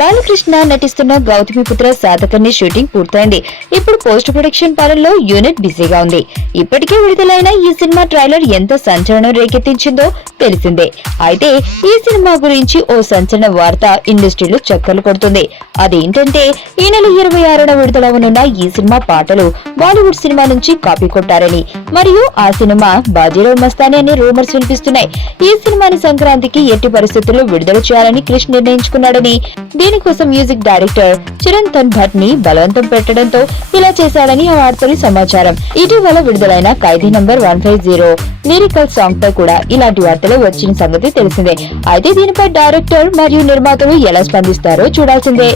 బాలకృష్ణ నటిస్తున్న గౌతమిపుత్ర శాతకర్ణి షూటింగ్ పూర్తయింది. ఇప్పుడు పోస్ట్ ప్రొడక్షన్ పనుల్లో యూనిట్ బిజీగా ఉంది. ఇప్పటికే విడుదలైన ఈ సినిమా ట్రైలర్ ఎంత సంచలనం రేకెత్తించిందో తెలిసిందే. అయితే ఈ సినిమా గురించి ఓ సంచలన వార్త ఇండస్ట్రీలో చక్కర్లు కొడుతుంది. అదేంటంటే ఈ నెల 26న విడుదలవనున్న ఈ సినిమా పాటలు బాలీవుడ్ సినిమా నుంచి కాపీ కొట్టారని, మరియు ఆ సినిమా బాజీరావ్ మస్తానీ అని రూమర్స్ వినిపిస్తున్నాయి. ఈ సినిమాని సంక్రాంతికి ఎట్టి పరిస్థితుల్లో విడుదల చేయాలని క్రిష్ నిర్ణయించుకున్నాడని, దీనికోసం మ్యూజిక్ డైరెక్టర్ చిరంతన్ భట్ ని బలవంతం పెట్టడంతో ఇలా చేశాడని ఆ వార్తలు సమాచారం. ఇటీవల విడుదలైన ఖైదీ నంబర్ 150 లిరికల్ సాంగ్ పై కూడా ఇలాంటి వార్తలు వచ్చిన సంగతి తెలిసిందే. అయితే దీనిపై డైరెక్టర్ మరియు నిర్మాతలు ఎలా స్పందిస్తారో చూడాల్సిందే.